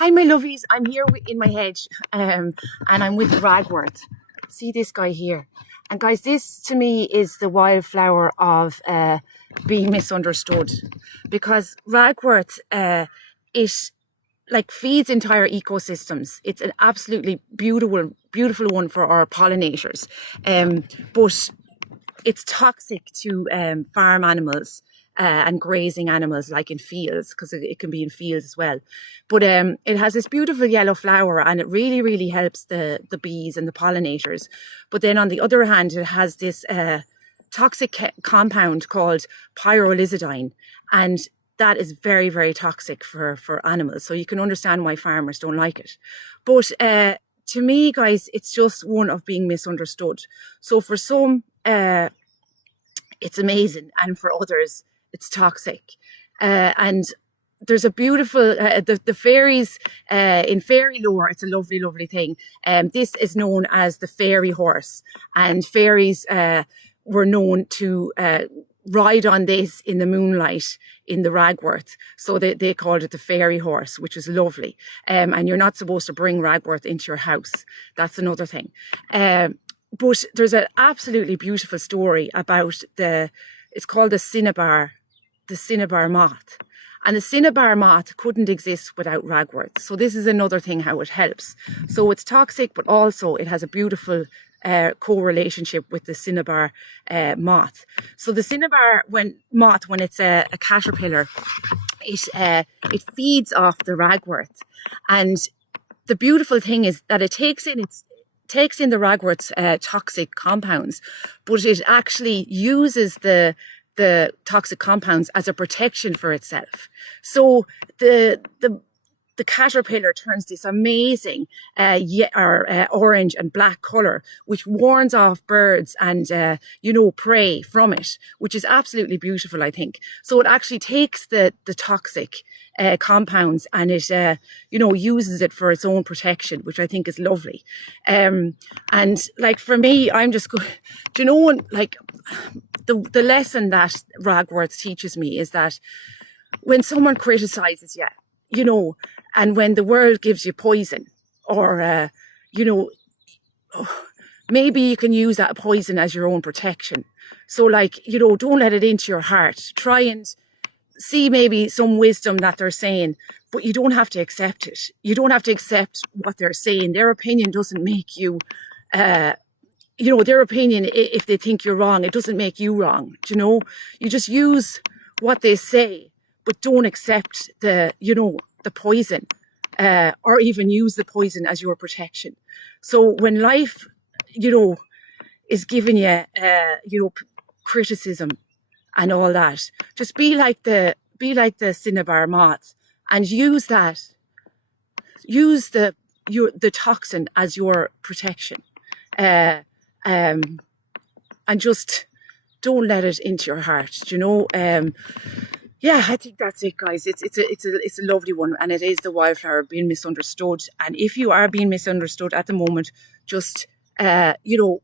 Hi, my lovies. I'm here in my hedge and I'm with Ragwort. See this guy here. And guys, this to me is the wildflower of being misunderstood, because Ragwort it like feeds entire ecosystems. It's an absolutely beautiful one for our pollinators. But it's toxic to farm animals and grazing animals, like in fields, because it can be in fields as well. But it has this beautiful yellow flower, and it really helps the bees and the pollinators. But then on the other hand, it has this toxic compound called pyrrolizidine, and that is very toxic for animals. So you can understand why farmers don't like it. But to me, guys, it's just one of being misunderstood. So for some, it's amazing, and for others, it's toxic. And there's a beautiful, the fairies, in fairy lore, it's a lovely thing. This is known as the fairy horse, and fairies were known to ride on this in the moonlight in the Ragwort. So they called it the fairy horse, which is lovely. And you're not supposed to bring Ragwort into your house. That's another thing. But there's an absolutely beautiful story about it's called the Cinnabar Moth. And the Cinnabar Moth couldn't exist without Ragwort. So this is another thing how it helps. So it's toxic, but also it has a beautiful co-relationship with the Cinnabar moth. So the Cinnabar moth, when it's a caterpillar, it feeds off the Ragwort. And the beautiful thing is that it takes in the Ragwort's toxic compounds, but it actually uses the toxic compounds as a protection for itself. So the caterpillar turns this amazing orange and black color, which warns off birds and prey from it, which is absolutely beautiful, I think. So it actually takes the toxic compounds, and it uses it for its own protection, which I think is lovely. And like for me, I'm just like the lesson that Ragwort teaches me is that when someone criticizes you, and when the world gives you poison, or maybe you can use that poison as your own protection. So like, don't let it into your heart. Try and see maybe some wisdom that they're saying, but you don't have to accept it. You don't have to accept what they're saying. Their opinion doesn't make you, their opinion, if they think you're wrong, it doesn't make you wrong. You just use what they say, but don't accept the poison, or even use the poison as your protection. So when life, is giving you, criticism and all that, just be like the Cinnabar moth, and use the toxin as your protection, and just don't let it into your heart. Yeah, I think that's it, guys. It's a lovely one, and it is the wildflower being misunderstood. And if you are being misunderstood at the moment, just you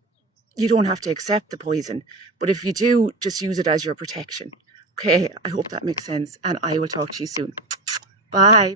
don't have to accept the poison, but if you do, just use it as your protection. Okay, I hope that makes sense, and I will talk to you soon. Bye.